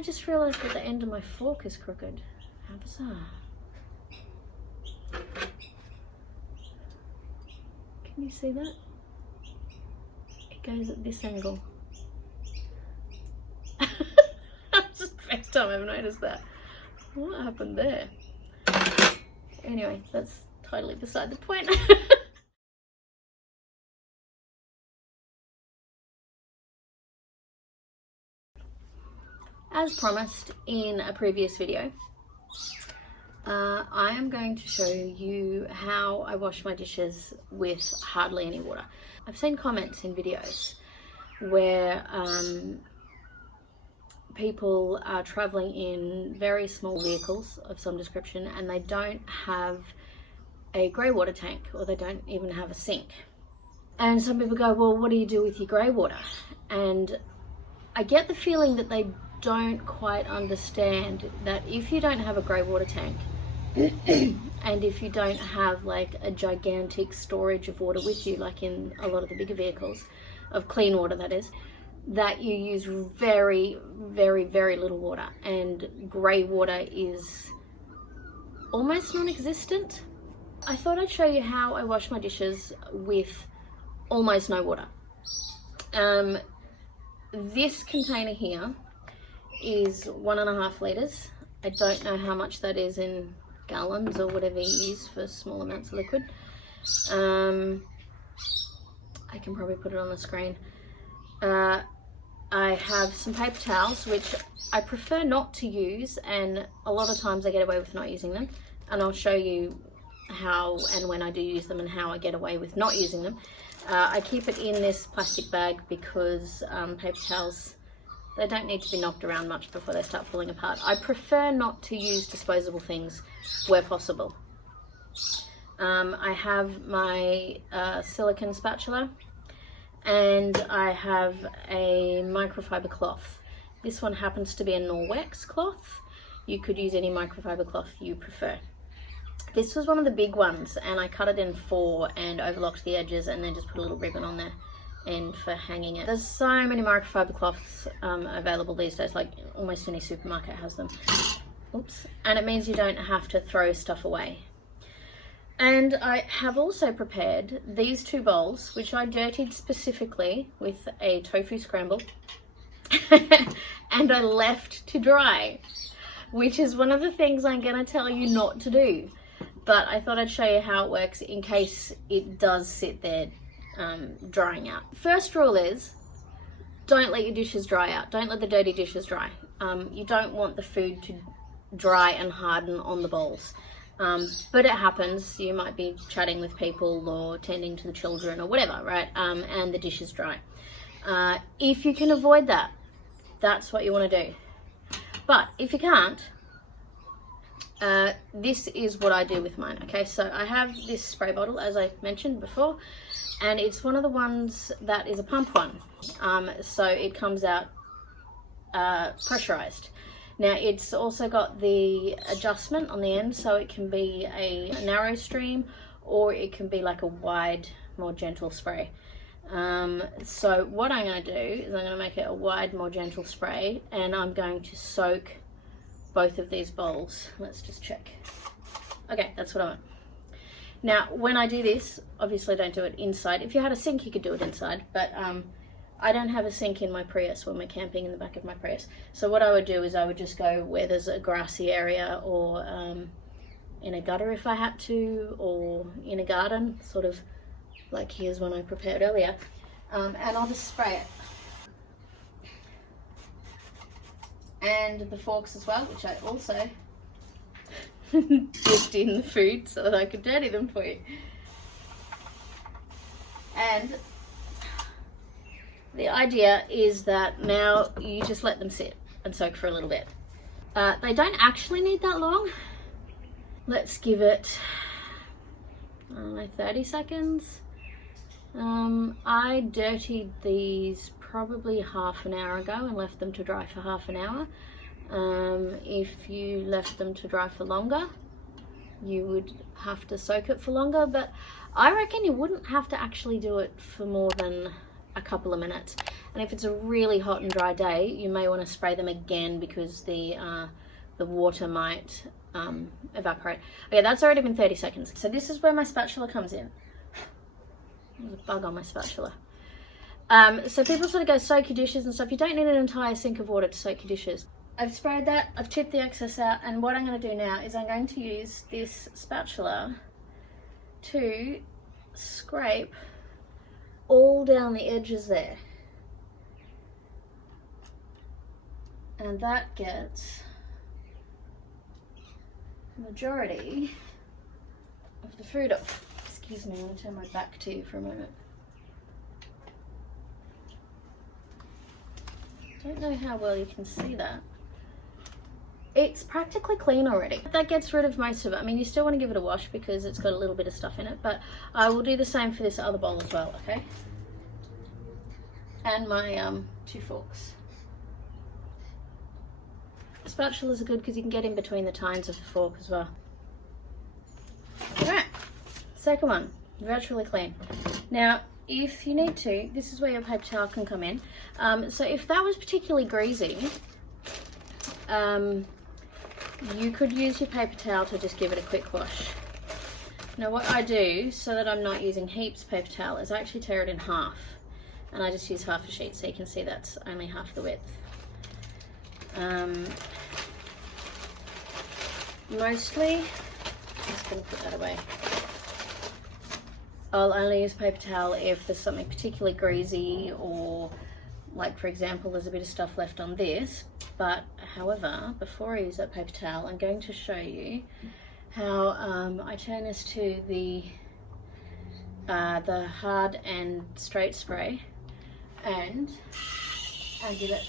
I just realised that the end of my fork is crooked. How bizarre. Can you see that? It goes at this angle. Just the first time I've noticed that. What happened there? Anyway, that's totally beside the point. As promised in a previous video, I am going to show you how I wash my dishes with hardly any water. I've seen comments in videos where people are traveling in very small vehicles of some description and they don't have a grey water tank, or they don't even have a sink. And some people go, well, what do you do with your grey water? And I get the feeling that they don't quite understand that if you don't have a grey water tank and if you don't have like a gigantic storage of water with you, like in a lot of the bigger vehicles, of clean water that is, that you use very, very, very little water, and grey water is almost non-existent. I thought I'd show you how I wash my dishes with almost no water. This container here is 1.5 litres. I don't know how much that is in gallons or whatever you use for small amounts of liquid. I can probably put it on the screen. I have some paper towels, which I prefer not to use, and a lot of times I get away with not using them, and I'll show you how and when I do use them and how I get away with not using them. I keep it in this plastic bag because paper towels, they don't need to be knocked around much before they start falling apart. I prefer not to use disposable things where possible. I have my silicone spatula, and I have a microfiber cloth. This one happens to be a Norwex cloth. You could use any microfiber cloth you prefer. This was one of the big ones, and I cut it in 4 and overlocked the edges and then just put a little ribbon on there and for hanging it. There's so many microfiber cloths available these days, like almost any supermarket has them. Oops. And it means you don't have to throw stuff away. And I have also prepared these 2 bowls, which I dirtied specifically with a tofu scramble and I left to dry, which is one of the things I'm going to tell you not to do. But I thought I'd show you how it works in case it does sit there drying out. First rule is, don't let your dishes dry out. Don't let the dirty dishes dry. You don't want the food to dry and harden on the bowls. But it happens. You might be chatting with people or tending to the children or whatever, right? And the dish is dry. If you can avoid that, that's what you want to do. But if you can't, this is what I do with mine. Okay, so I have this spray bottle, as I mentioned before, and it's one of the ones that is a pump one. So it comes out pressurized. Now it's also got the adjustment on the end, so it can be a narrow stream or it can be like a wide, more gentle spray. So what I'm going to do is I'm going to make it a wide, more gentle spray, and I'm going to soak both of these bowls. Let's just check. Okay, that's what I want. Now when I do this, obviously don't do it inside. If you had a sink you could do it inside, but I don't have a sink in my Prius when we're camping in the back of my Prius. So what I would do is I would just go where there's a grassy area, or in a gutter if I had to, or in a garden, sort of like here's one I prepared earlier, and I'll just spray it. And the forks as well, which I also dipped in the food so that I could dirty them for you. And the idea is that now you just let them sit and soak for a little bit. They don't actually need that long. Let's give it, I don't know, 30 seconds. I dirtied these probably half an hour ago and left them to dry for half an hour. If you left them to dry for longer, you would have to soak it for longer, but I reckon you wouldn't have to actually do it for more than a couple of minutes. And if it's a really hot and dry day, you may want to spray them again because the water might evaporate. Okay, that's already been 30 seconds. So this is where my spatula comes in. There's a bug on my spatula. So people sort of go soak your dishes and stuff. You don't need an entire sink of water to soak your dishes. I've sprayed that, I've tipped the excess out, and what I'm going to do now is I'm going to use this spatula to scrape all down the edges there. And that gets the majority of the food off. Excuse me, I'm going to turn my back to you for a moment. Don't know how well you can see that. It's practically clean already. That gets rid of most of it. I mean, you still want to give it a wash because it's got a little bit of stuff in it, but I will do the same for this other bowl as well, okay? And my 2 forks. Spatulas are good because you can get in between the tines of the fork as well. Alright, second one, virtually clean. Now, if you need to, this is where your paper towel can come in. So if that was particularly greasy, you could use your paper towel to just give it a quick wash. Now what I do, so that I'm not using heaps of paper towel, is I actually tear it in half. And I just use half a sheet, so you can see that's only half the width. Mostly, I'm just going to put that away. I'll only use paper towel if there's something particularly greasy, or like for example there's a bit of stuff left on this. But however, before I use that paper towel, I'm going to show you how I turn this to the hard and straight spray, and I give it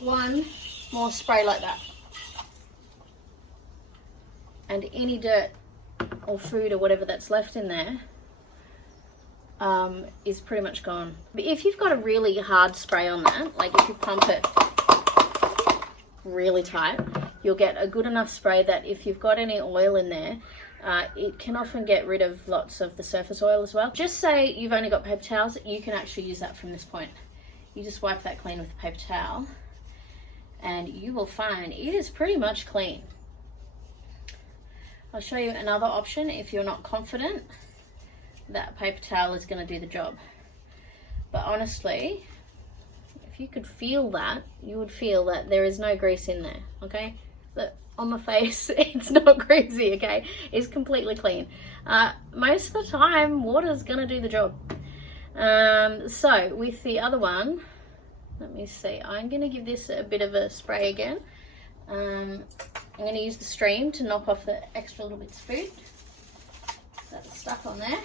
one more spray like that. And any dirt or food or whatever that's left in there is pretty much gone. But if you've got a really hard spray on that, like if you pump it really tight, you'll get a good enough spray that if you've got any oil in there, it can often get rid of lots of the surface oil as well. Just say you've only got paper towels, you can actually use that from this point. You just wipe that clean with a paper towel and you will find it is pretty much clean. I'll show you another option if you're not confident that paper towel is going to do the job. But honestly, if you could feel that, you would feel that there is no grease in there, okay? But on my face, it's not greasy, okay? It's completely clean. Most of the time, water's going to do the job. So with the other one, let me see. I'm going to give this a bit of a spray again. I'm going to use the stream to knock off the extra little bits of food that's stuck on there.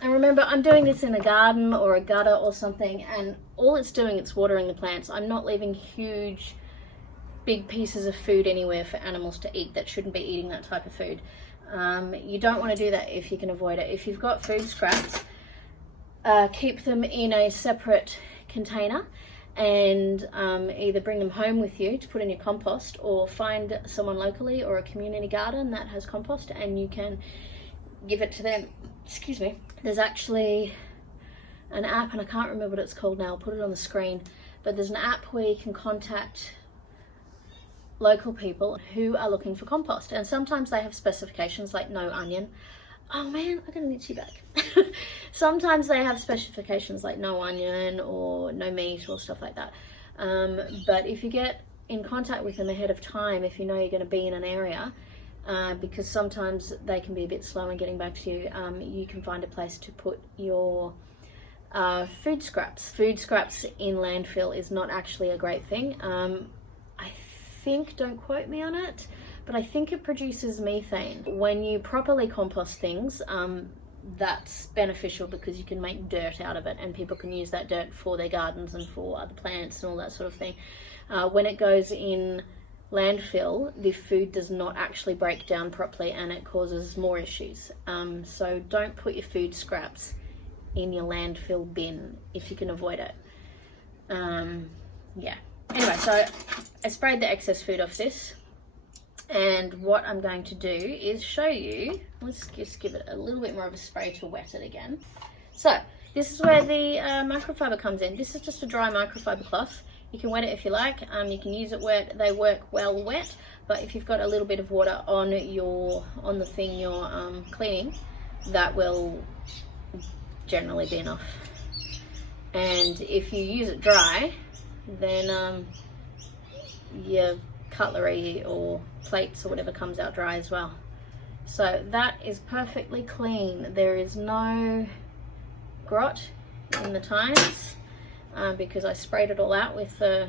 And remember, I'm doing this in a garden or a gutter or something, and all it's doing, it's watering the plants. I'm not leaving huge, big pieces of food anywhere for animals to eat that shouldn't be eating that type of food. You don't want to do that if you can avoid it. If you've got food scraps, keep them in a separate container and either bring them home with you to put in your compost, or find someone locally or a community garden that has compost and you can give it to them. Excuse me. There's actually an app, and I can't remember what it's called now, I'll put it on the screen, but there's an app where you can contact local people who are looking for compost, and sometimes they have specifications like no onion. Oh man, I got an itchy back. Sometimes they have specifications like no onion or no meat or stuff like that. But if you get in contact with them ahead of time, if you know you're going to be in an area, because sometimes they can be a bit slow in getting back to you, you can find a place to put your food scraps. Food scraps in landfill is not actually a great thing. I think, don't quote me on it, but I think it produces methane. When you properly compost things, that's beneficial because you can make dirt out of it, and people can use that dirt for their gardens and for other plants and all that sort of thing. When it goes in landfill, the food does not actually break down properly and it causes more issues. So don't put your food scraps in your landfill bin if you can avoid it. Yeah. Anyway, so I sprayed the excess food off this, and what I'm going to do is show you, let's just give it a little bit more of a spray to wet it again. So This is where the microfiber comes in. This is just a dry microfiber cloth. You can wet it if you like. You can use it wet. They work well wet, but if you've got a little bit of water on the thing you're cleaning, that will generally be enough. And if you use it dry, then your cutlery or plates or whatever comes out dry as well. So that is perfectly clean. There is no grot in the tines because I sprayed it all out with the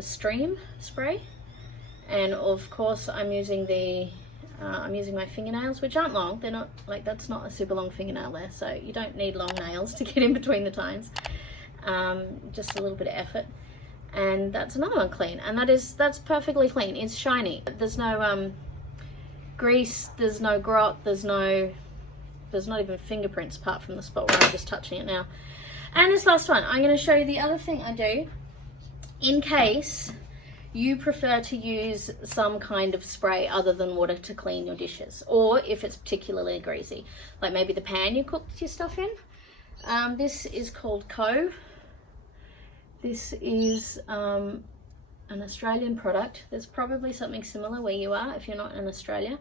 stream spray. And of course I'm using my fingernails, which aren't long. They're not like, that's not a super long fingernail there, so you don't need long nails to get in between the tines. Just a little bit of effort, and that's another one clean. And that's perfectly clean. It's shiny. There's no grease. There's no grot. There's not even fingerprints apart from the spot where I'm just touching it now. And this last one, I'm going to show you the other thing I do in case you prefer to use some kind of spray other than water to clean your dishes, or if it's particularly greasy, like maybe the pan you cooked your stuff in. This is called Cove. This is an Australian product. There's probably something similar where you are if you're not in Australia.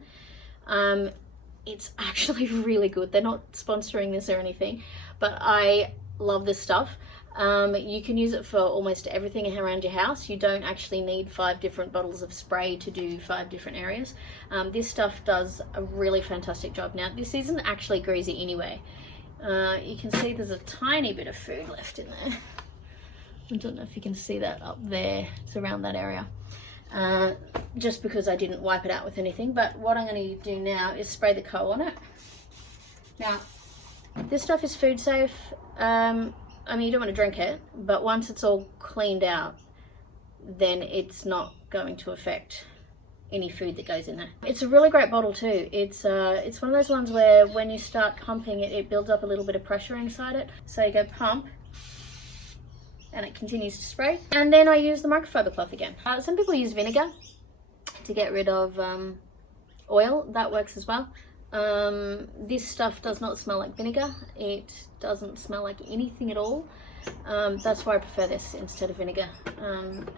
It's actually really good. They're not sponsoring this or anything, but I love this stuff. You can use it for almost everything around your house. You don't actually need 5 different bottles of spray to do 5 different areas. This stuff does a really fantastic job. Now, this isn't actually greasy anyway. You can see there's a tiny bit of food left in there. I don't know if you can see that up there. It's around that area. Just because I didn't wipe it out with anything. But what I'm going to do now is spray the Co on it. Now, this stuff is food safe. I mean, you don't want to drink it, but once it's all cleaned out, then it's not going to affect any food that goes in there. It's a really great bottle too. It's one of those ones where when you start pumping it, it builds up a little bit of pressure inside it. So you go pump, and it continues to spray. And then I use the microfiber cloth again. Some people use vinegar to get rid of oil. That works as well. This stuff does not smell like vinegar. It doesn't smell like anything at all. That's why I prefer this instead of vinegar.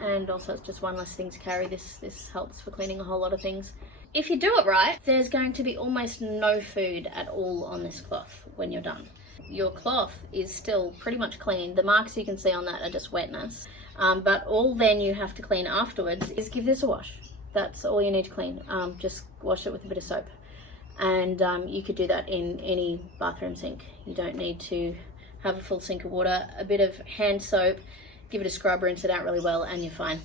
And also it's just one less thing to carry. This helps for cleaning a whole lot of things. If you do it right, there's going to be almost no food at all on this cloth when you're done. Your cloth is still pretty much clean. The marks you can see on that are just wetness. But all then you have to clean afterwards is give this a wash. That's all you need to clean. Just wash it with a bit of soap. And you could do that in any bathroom sink. You don't need to have a full sink of water. A bit of hand soap, give it a scrub, rinse it out really well, and you're fine.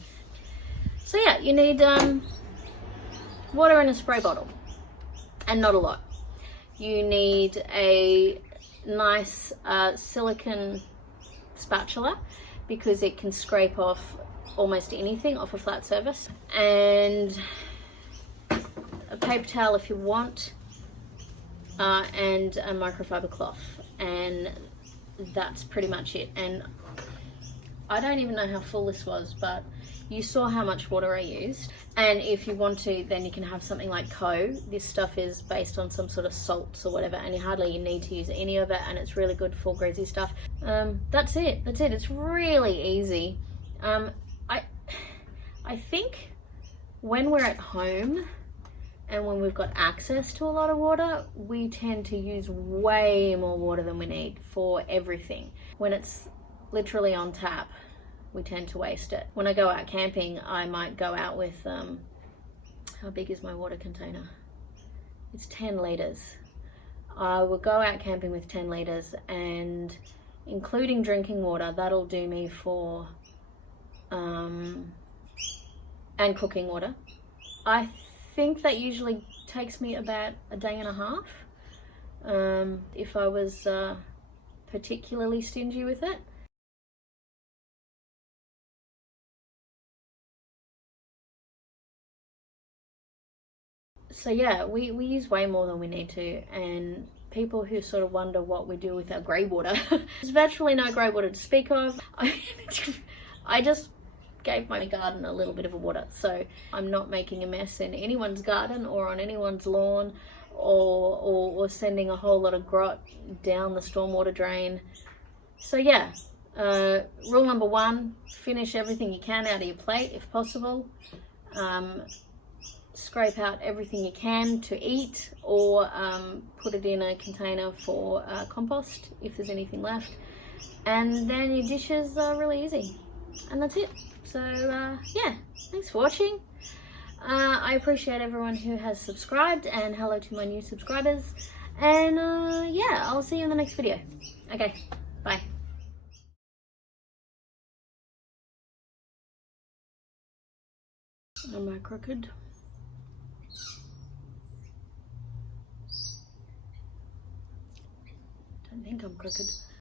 So yeah, you need water in a spray bottle, and not a lot. You need a nice silicone spatula because it can scrape off almost anything off a flat surface, and a paper towel if you want, and a microfiber cloth, and that's pretty much it. And I don't even know how full this was, but you saw how much water I used. And if you want to, then you can have something like Co. This stuff is based on some sort of salts or whatever, and you hardly need to use any of it, and it's really good for greasy stuff. That's it. It's really easy. I think when we're at home and when we've got access to a lot of water, we tend to use way more water than we need for everything. When it's literally on tap, we tend to waste it. When I go out camping, I might go out with, how big is my water container? It's 10 litres. I will go out camping with 10 litres, and including drinking water, that'll do me for, and cooking water. I think that usually takes me about a day and a half, if I was particularly stingy with it. So yeah, we use way more than we need to, and people who sort of wonder what we do with our grey water, there's virtually no grey water to speak of. I just gave my garden a little bit of a water, so I'm not making a mess in anyone's garden or on anyone's lawn or sending a whole lot of grot down the stormwater drain. So yeah, rule number one, finish everything you can out of your plate if possible. Scrape out everything you can to eat, or put it in a container for compost if there's anything left. And then your dishes are really easy. And that's it. So yeah, thanks for watching. I appreciate everyone who has subscribed, and hello to my new subscribers. And yeah, I'll see you in the next video. Okay, bye. Am I crooked? Don't think I'm crooked.